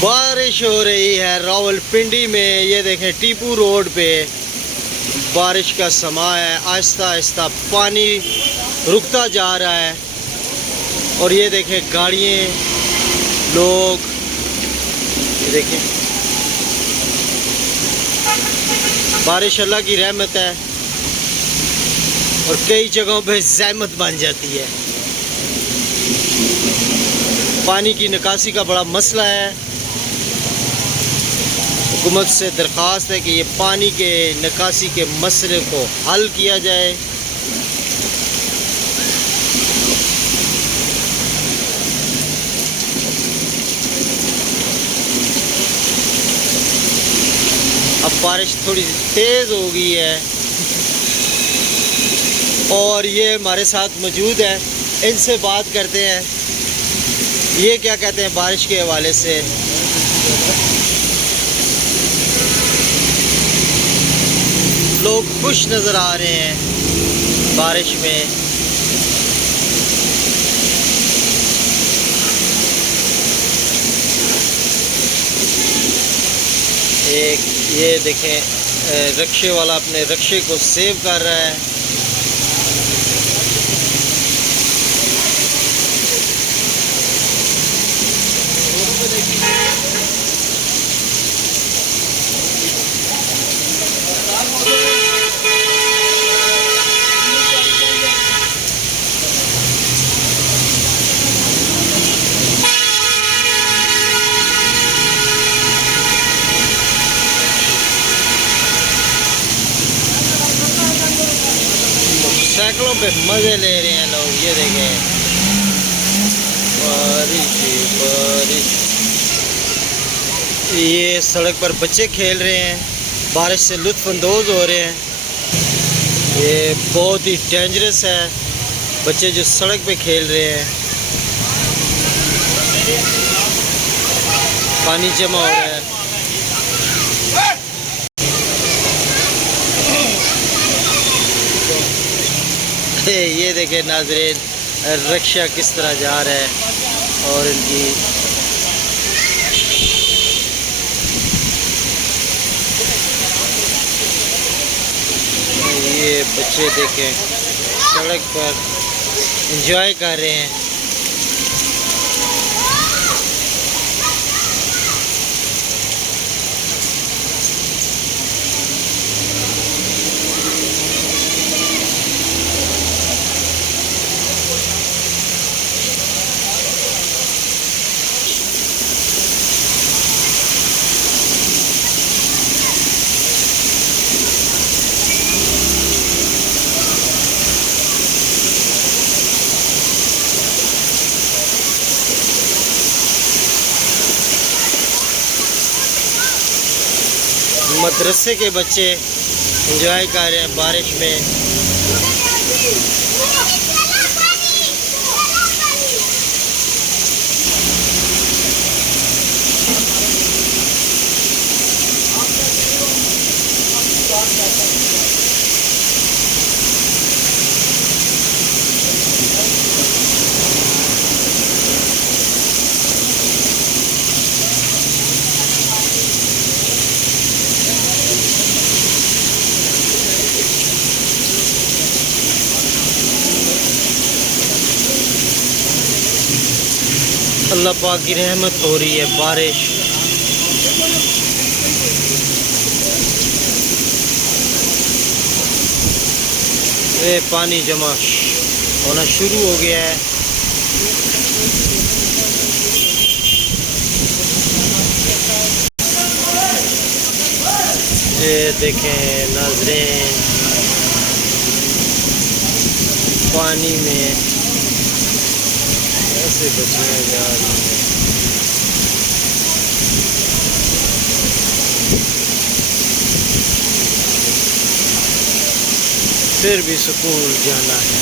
बारिश हो रही है रावलपिंडी में। ये देखें टीपू रोड पे बारिश का समा है। आहिस्ता आहिस्ता पानी रुकता जा रहा है और ये देखें गाड़ियाँ, लोग, ये देखें बारिश अल्लाह की रहमत है और कई जगहों पे ज़हमत बन जाती है। पानी की निकासी का बड़ा मसला है। हुकूमत से दरख्वास्त है कि ये पानी के निकासी के मसले को हल किया जाए। अब बारिश थोड़ी तेज़ हो गई है और ये हमारे साथ मौजूद है, इनसे बात करते हैं ये क्या कहते हैं बारिश के हवाले से। लोग खुश नज़र आ रहे हैं बारिश में। एक ये देखें रिक्शे वाला अपने रिक्शे को सेव कर रहा है। साइकिलों पे मज़े ले रहे हैं लोग। ये देखें बारिश बारिश। ये सड़क पर बच्चे खेल रहे हैं, बारिश से लुत्फ़अंदोज़ हो रहे हैं। ये बहुत ही डेंजरस है, बच्चे जो सड़क पे खेल रहे हैं। पानी जमा हो रहा है। ये देखें नाज़रीन रिक्शा किस तरह जा रहा है और इनकी ये बच्चे देखें सड़क पर एंजॉय कर रहे हैं। मदरसे के बच्चे एंजॉय कर रहे हैं बारिश में। अल्लाह पाक की रहमत हो रही है बारिश। ये पानी जमा होना शुरू हो गया है। ये देखें नाज़रीन पानी में ऐसे बच्चियाँ जा रही हैं। फिर भी स्कूल जाना है।